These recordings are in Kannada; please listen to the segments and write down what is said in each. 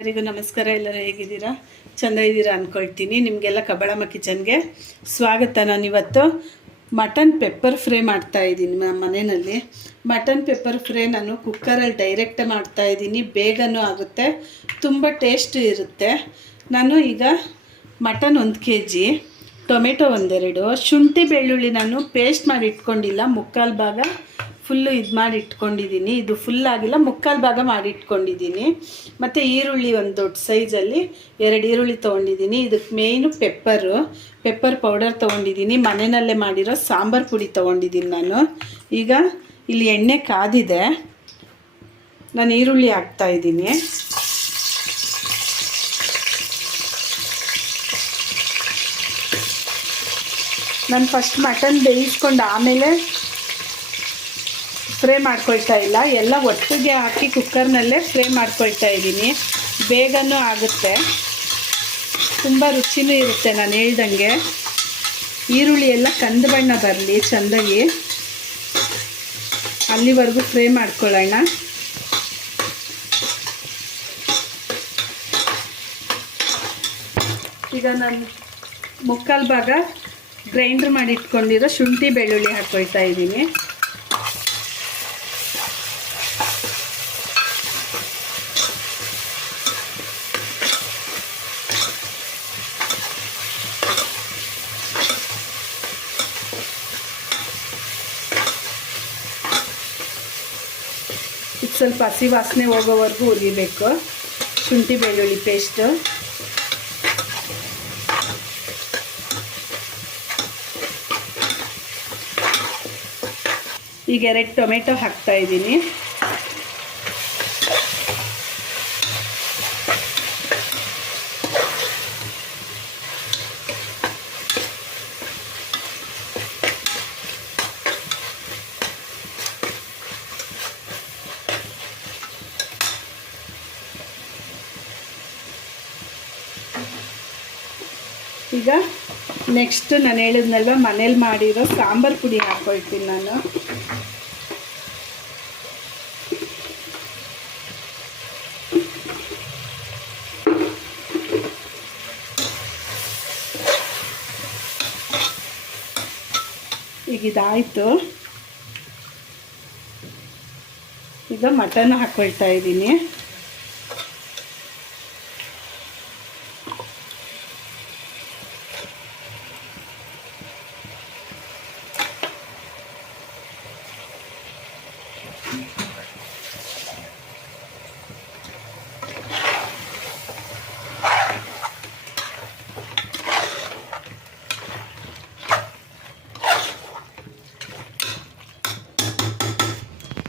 ಎಲ್ಲರಿಗೂ ನಮಸ್ಕಾರ, ಎಲ್ಲರೂ ಹೇಗಿದ್ದೀರಾ? ಚೆಂದ ಇದ್ದೀರಾ ಅಂದ್ಕೊಳ್ತೀನಿ ನಿಮಗೆಲ್ಲ ಕಬಳಮ್ಮ ಕಿಚನ್ಗೆ ಸ್ವಾಗತ. ನಾನು ಇವತ್ತು ಮಟನ್ ಪೆಪ್ಪರ್ ಫ್ರೈ ಮಾಡ್ತಾ ಇದ್ದೀನಿ ನಮ್ಮ ಮನೆಯಲ್ಲಿ. ಮಟನ್ ಪೆಪ್ಪರ್ ಫ್ರೈ ನಾನು ಕುಕ್ಕರಲ್ಲಿ ಡೈರೆಕ್ಟ್ ಮಾಡ್ತಾ ಇದ್ದೀನಿ. ಬೇಗನೂ ಆಗುತ್ತೆ, ತುಂಬ ಟೇಸ್ಟ್ ಇರುತ್ತೆ. ನಾನು ಈಗ ಮಟನ್ ಒಂದು ಕೆ ಜಿ ಟೊಮೆಟೊ ಒಂದೆರಡು, ಶುಂಠಿ ಬೆಳ್ಳುಳ್ಳಿ ನಾನು ಪೇಸ್ಟ್ ಮಾಡಿ ಇಟ್ಕೊಂಡಿಲ್ಲ, ಮುಕ್ಕಾಲು ಭಾಗ ಫುಲ್ಲು ಇದು ಮಾಡಿ ಇಟ್ಕೊಂಡಿದ್ದೀನಿ. ಇದು ಫುಲ್ ಆಗಿಲ್ಲ, ಮುಕ್ಕಾಲು ಭಾಗ ಮಾಡಿ ಇಟ್ಕೊಂಡಿದ್ದೀನಿ. ಮತ್ತು ಈರುಳ್ಳಿ ಒಂದು ದೊಡ್ಡ ಸೈಜಲ್ಲಿ ಎರಡು ಈರುಳ್ಳಿ ತೊಗೊಂಡಿದ್ದೀನಿ. ಇದಕ್ಕೆ ಮೇಯ್ನು ಪೆಪ್ಪರು ಪೆಪ್ಪರ್ ಪೌಡರ್ ತೊಗೊಂಡಿದ್ದೀನಿ. ಮನೆಯಲ್ಲೇ ಮಾಡಿರೋ ಸಾಂಬಾರು ಪುಡಿ ತೊಗೊಂಡಿದ್ದೀನಿ ನಾನು. ಈಗ ಇಲ್ಲಿ ಎಣ್ಣೆ ಕಾದಿದೆ. ನಾನು ಈರುಳ್ಳಿ ಹಾಕ್ತಾಯಿದ್ದೀನಿ ನಾನು ಫಸ್ಟ್ ಮಟನ್ ಬೇಯಿಸ್ಕೊಂಡು ಆಮೇಲೆ ಫ್ರೈ ಮಾಡ್ಕೊಳ್ತಾ ಇಲ್ಲ. ಎಲ್ಲ ಒಟ್ಟಿಗೆ ಹಾಕಿ ಕುಕ್ಕರ್ನಲ್ಲೇ ಫ್ರೈ ಮಾಡ್ಕೊಳ್ತಾ ಇದ್ದೀನಿ. ಬೇಗನೂ ಆಗುತ್ತೆ. ತುಂಬ ರುಚಿನೂ ಇರುತ್ತೆ ನಾನು ಹೇಳ್ದಂಗೆ. ಈರುಳ್ಳಿ ಎಲ್ಲ ಕಂದು ಬಣ್ಣ ಬರಲಿ, ಚೆಂದಾಗಿ. ಅಲ್ಲಿವರೆಗೂ ಫ್ರೈ ಮಾಡ್ಕೊಳ್ಳೋಣ. ಈಗ ನಾನು ಮುಕ್ಕಾಲು ಭಾಗ ಗ್ರೈಂಡ್ರ್ ಮಾಡಿ ಇಟ್ಕೊಂಡಿರೋ ಶುಂಠಿ ಬೆಳ್ಳುಳ್ಳಿ ಹಾಕ್ಕೊಳ್ತಾ ಇದ್ದೀನಿ. ಸ್ವಲ್ಪ ಹಸಿ ವಾಸನೆ ಹೋಗೋವರೆಗೂ ಹುರಿಬೇಕು. ಶುಂಠಿ ಬೆಳ್ಳುಳ್ಳಿ ಪೇಸ್ಟ್ ಈಗ ಎರಡು ಟೊಮೆಟೊ ಹಾಕ್ತಾ ಇದ್ದೀನಿ. ಈಗ ನೆಕ್ಸ್ಟ್ ನಾನು ಹೇಳಿದ್ನಲ್ವ, ಮನೇಲಿ ಮಾಡಿರೋ ಸಾಂಬಾರು ಪುಡಿ ಹಾಕ್ಕೊಳ್ತೀನಿ ನಾನು. ಈಗ ಇದಾಯಿತು. ಈಗ ಮಟನ್ ಹಾಕ್ಕೊಳ್ತಾ ಇದ್ದೀನಿ.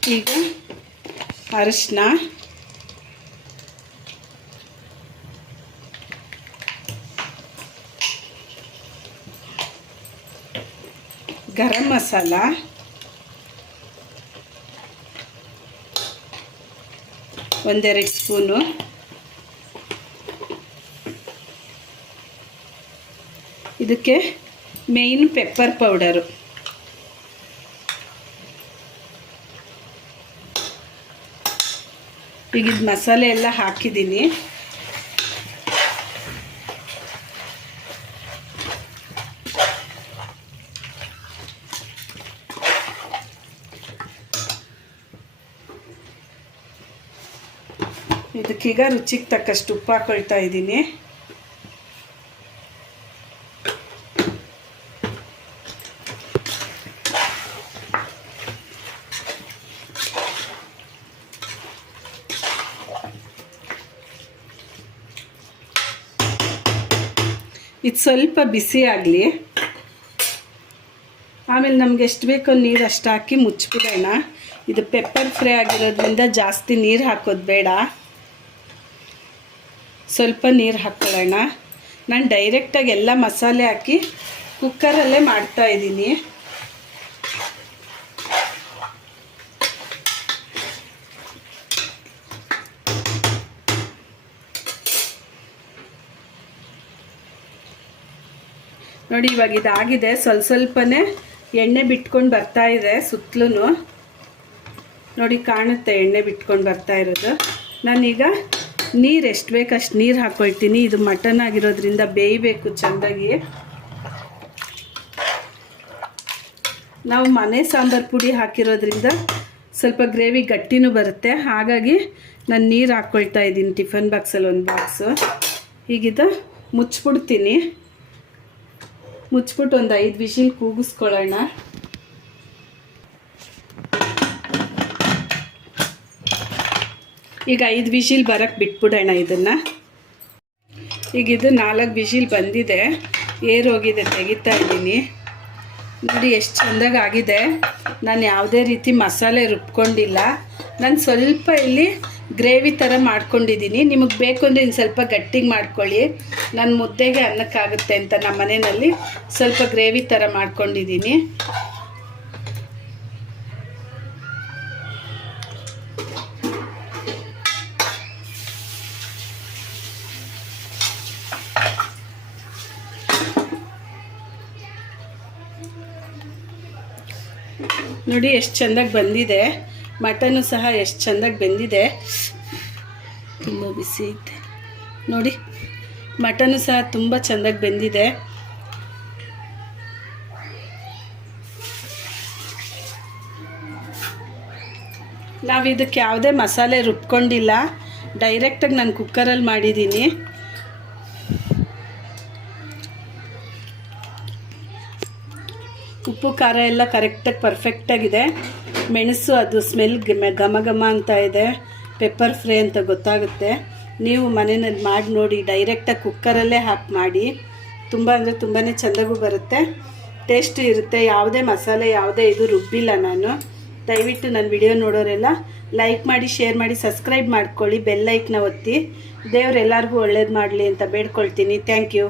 ಈಗ ಅರಿಶಿನ. ಗರಂ ಮಸಾಲ. ಒಂದೆರಡು ಸ್ಪೂನು. ಇದಕ್ಕೆ ಮೇಯ್ನ್ ಪೆಪ್ಪರ್ ಪೌಡರು ಈಗ ಮಸಾಲೆ ಎಲ್ಲ ಹಾಕಿದ್ದೀನಿ. ಇದಕ್ಕೀಗ ರುಚಿಗೆ ತಕ್ಕಷ್ಟು ಉಪ್ಪು ಹಾಕೊಳ್ತಾ ಇದ್ದೀನಿ. ಇದು ಸ್ವಲ್ಪ ಬಿಸಿ ಆಗಲಿ. ಆಮೇಲೆ ನಮ್ಗೆ ಎಷ್ಟು ಬೇಕೋ ನೀರು ಅಷ್ಟು ಹಾಕಿ ಮುಚ್ಚಿಬಿಡೋಣ ಇದು ಪೆಪ್ಪರ್ ಫ್ರೈ ಆಗಿರೋದ್ರಿಂದ ಜಾಸ್ತಿ ನೀರು ಹಾಕೋದು ಬೇಡ. ಸ್ವಲ್ಪ ನೀರು ಹಾಕ್ಕೊಳ್ಳೋಣ ನಾನು ಡೈರೆಕ್ಟಾಗಿ ಎಲ್ಲ ಮಸಾಲೆ ಹಾಕಿ ಕುಕ್ಕರಲ್ಲೇ ಮಾಡ್ತಾ ನೋಡಿ, ಇವಾಗ ಇದಾಗಿದೆ. ಸ್ವಲ್ಪ ಸ್ವಲ್ಪನೇ ಎಣ್ಣೆ ಬಿಟ್ಕೊಂಡು ಬರ್ತಾ ಇದೆ ಸುತ್ತಲೂ ನೋಡಿ, ಕಾಣುತ್ತೆ ಎಣ್ಣೆ ಬಿಟ್ಕೊಂಡು ಬರ್ತಾ ಇರೋದು. ನಾನೀಗ ನೀರು ಎಷ್ಟು ಬೇಕು ಅಷ್ಟು ನೀರು ಹಾಕ್ಕೊಳ್ತೀನಿ ಇದು ಮಟನ್ ಆಗಿರೋದ್ರಿಂದ ಬೇಯಬೇಕು ಚೆಂದಾಗಿ. ನಾವು ಮನೆ ಸಾಂಬಾರು ಪುಡಿ ಹಾಕಿರೋದ್ರಿಂದ ಸ್ವಲ್ಪ ಗ್ರೇವಿ ಗಟ್ಟಿನೂ ಬರುತ್ತೆ. ಹಾಗಾಗಿ ನಾನು ನೀರು ಹಾಕ್ಕೊಳ್ತಾ ಇದ್ದೀನಿ ಟಿಫನ್ ಬಾಕ್ಸಲ್ಲಿ ಒಂದು ಬಾಕ್ಸು. ಈಗಿದು ಮುಚ್ಚಿಬಿಡ್ತೀನಿ ಮುಚ್ಚಿಬಿಟ್ಟು ಒಂದು ಐದು ವಿಷಿಲ್ ಕೂಗಿಸ್ಕೊಳ್ಳೋಣ. ಈಗ ಐದು ವಿಷಿಲ್ ಬರೋಕ್ಕೆ ಬಿಟ್ಬಿಡೋಣ ಇದನ್ನು. ಈಗ ಇದು ನಾಲ್ಕು ವಿಷಿಲ್ ಬಂದಿದೆ. ಏರೋಗಿದೆ ತೆಗಿತಾ ಇದ್ದೀನಿ. ನೋಡಿ, ಎಷ್ಟು ಚೆಂದಾಗಿ ಆಗಿದೆ. ನಾನು ಯಾವುದೇ ರೀತಿ ಮಸಾಲೆ ರುಬ್ಕೊಂಡಿಲ್ಲ. ನಾನು ಸ್ವಲ್ಪ ಇಲ್ಲಿ ಗ್ರೇವಿ ಥರ ಮಾಡ್ಕೊಂಡಿದ್ದೀನಿ. ನಿಮಗೆ ಬೇಕು ಅಂದರೆ ಇನ್ನು ಸ್ವಲ್ಪ ಗಟ್ಟಿಗೆ ಮಾಡ್ಕೊಳ್ಳಿ. ನಾನು ಮುದ್ದೆಗೆ ಅನ್ನಕ್ಕಾಗುತ್ತೆ ಅಂತ ನಮ್ಮ ಮನೆಯಲ್ಲಿ ಸ್ವಲ್ಪ ಗ್ರೇವಿ ಥರ ಮಾಡ್ಕೊಂಡಿದ್ದೀನಿ. ನೋಡಿ ಎಷ್ಟು ಚೆಂದಾಗಿ ಬಂದಿದೆ. ಮಟನು ಸಹ ಎಷ್ಟು ಚೆಂದಾಗಿ ಬೆಂದಿದೆ. ತುಂಬ ಬಿಸಿ ಐತೆ. ನೋಡಿ, ಮಟನು ಸಹ ತುಂಬ ಚೆಂದಾಗಿ ಬೆಂದಿದೆ. ನಾವು ಇದಕ್ಕೆ ಯಾವುದೇ ಮಸಾಲೆ ರುಬ್ಕೊಂಡಿಲ್ಲ. ಡೈರೆಕ್ಟಾಗಿ ನಾನು ಕುಕ್ಕರಲ್ಲಿ ಮಾಡಿದ್ದೀನಿ ಉಪ್ಪು, ಖಾರ ಎಲ್ಲ ಕರೆಕ್ಟಾಗಿ ಪರ್ಫೆಕ್ಟಾಗಿದೆ ಮೆಣಸು ಅದು ಸ್ಮೆಲ್ ಘಮ ಘಮ ಅಂತ ಇದೆ. ಪೆಪ್ಪರ್ ಫ್ರೈ ಅಂತ ಗೊತ್ತಾಗುತ್ತೆ. ನೀವು ಮನೆಯಲ್ಲಿ ಮಾಡಿ ನೋಡಿ ಡೈರೆಕ್ಟಾಗಿ ಕುಕ್ಕರಲ್ಲೇ ಹಾಕಿ ಮಾಡಿ. ತುಂಬ ಅಂದರೆ ತುಂಬಾ ಚೆಂದಾಗೂ ಬರುತ್ತೆ. ಟೇಸ್ಟ್ ಇರುತ್ತೆ. ಯಾವುದೇ ಮಸಾಲೆ, ಯಾವುದೇ ಇದು ರುಬ್ಬಿಲ್ಲ ನಾನು. ದಯವಿಟ್ಟು ನನ್ನ ವಿಡಿಯೋ ನೋಡೋರೆಲ್ಲ ಲೈಕ್ ಮಾಡಿ ಶೇರ್ ಮಾಡಿ ಸಬ್ಸ್ಕ್ರೈಬ್ ಮಾಡ್ಕೊಳ್ಳಿ. ಬೆಲ್ಲೈಕ್ನ ಒತ್ತಿ. ದೇವ್ರು ಎಲ್ಲರಿಗೂ ಒಳ್ಳೇದು ಮಾಡಲಿ ಅಂತ ಬೇಡ್ಕೊಳ್ತೀನಿ. Thank you